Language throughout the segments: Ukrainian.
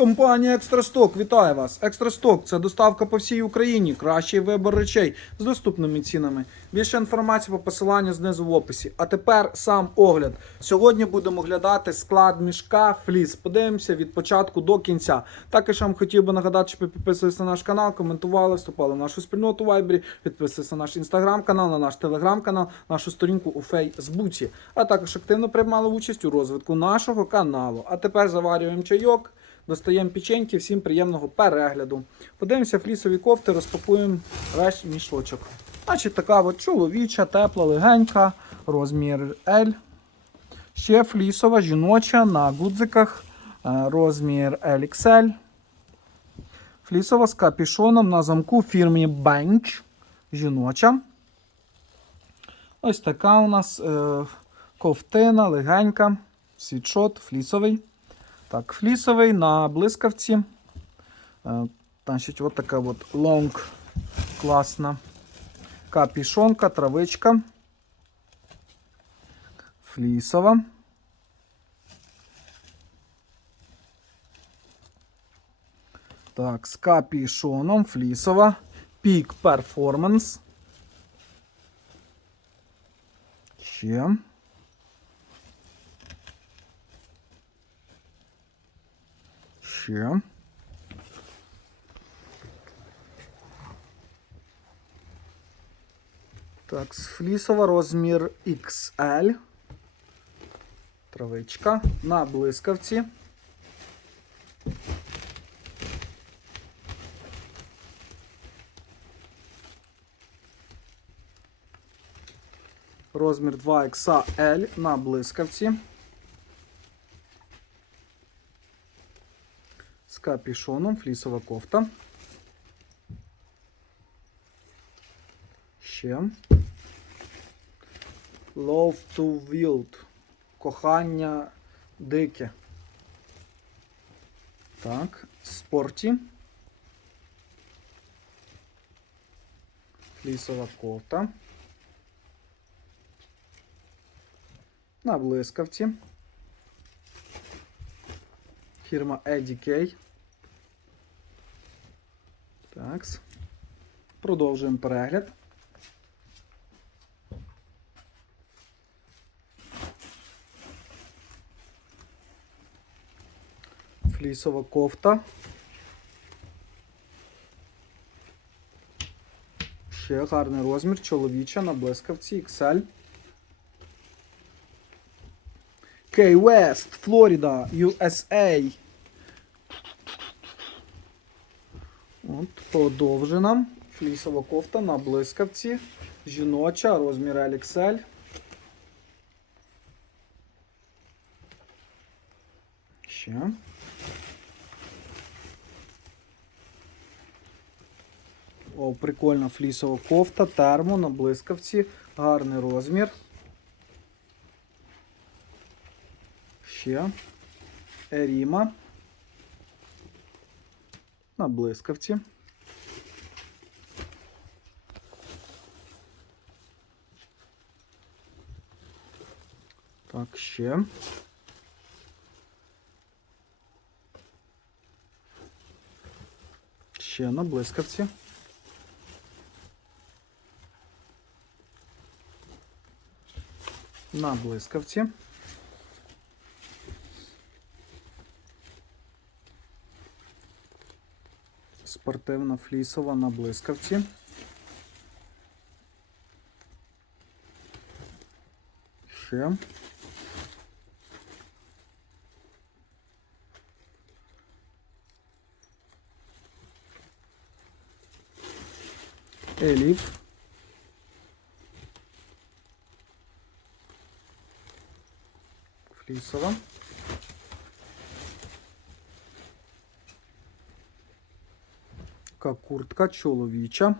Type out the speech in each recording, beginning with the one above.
Компанія Екстрасток вітає вас. Екстрасток це доставка по всій Україні. Кращий вибір речей з доступними цінами. Більше інформації по посиланню знизу в описі. А тепер сам огляд. Сьогодні будемо оглядати склад мішка фліс. Подивимося від початку до кінця. Також вам хотів би нагадати, щоб ви підписувалися на наш канал, коментували, вступали в нашу спільноту Вайбері, підписувалися на наш інстаграм-канал, на наш телеграм-канал, нашу сторінку у Фейсбуці. А також активно приймали участь у розвитку нашого каналу. А тепер заварюємо чайок. Достаємо печеньки, всім приємного перегляду. Подивимося флісові кофти, розпакуємо весь мішочок. Значить, така от чоловіча, тепла, легенька, розмір L. Ще флісова, жіноча на гудзиках, е, розмір LXL. Флісова з капішоном на замку фірмі Bench. Жіноча. Ось така у нас е, ковтина, легенька, світшот, флісовий. Так, флісовий на блискавці. Е, Значить, от така от лонг класна капішонка, травичка. Флісова. Так, з капішоном флісова. Peak Performance. Ще. Ще. Так, з флісова розмір XL. Травичка на блискавці. Розмір 2XL на блискавці. Капішоном, флісова кофта. Ще. Love to Wild. Кохання дике. Так, спорті. Флісова кофта. На блискавці. Фірма EDK. Так. Продовжуємо перегляд. Флісова кофта. Ще гарний розмір, чоловіча на блискавці XL. Кей West, Флорида, USA. От, подовжена. Флісова кофта на блискавці. Жіноча, розмір LXL. Ще. О, прикольна флісова кофта, термо на блискавці. Гарний розмір. Ще. Еріма. На блискавці. Так, ще. Ще на блискавці. На блискавці. Спортивна флісова на блискавці. Ще. Еліф. Флісова. Така куртка чоловіча.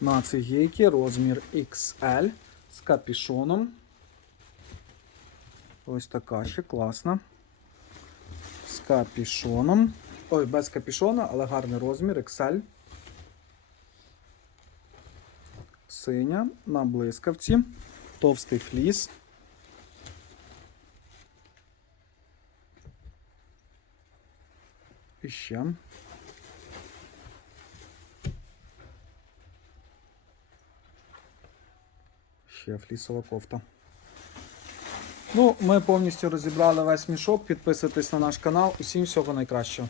На цигейки розмір XL з капішоном. Ось така ще класна. З капішоном. Ой, без капішона, але гарний розмір XL. Синя на блискавці. Товстий фліс. – І ще. Ще флісова кофта. Ну, ми повністю розібрали весь мішок. Підписуйтесь на наш канал. Усім всього найкращого.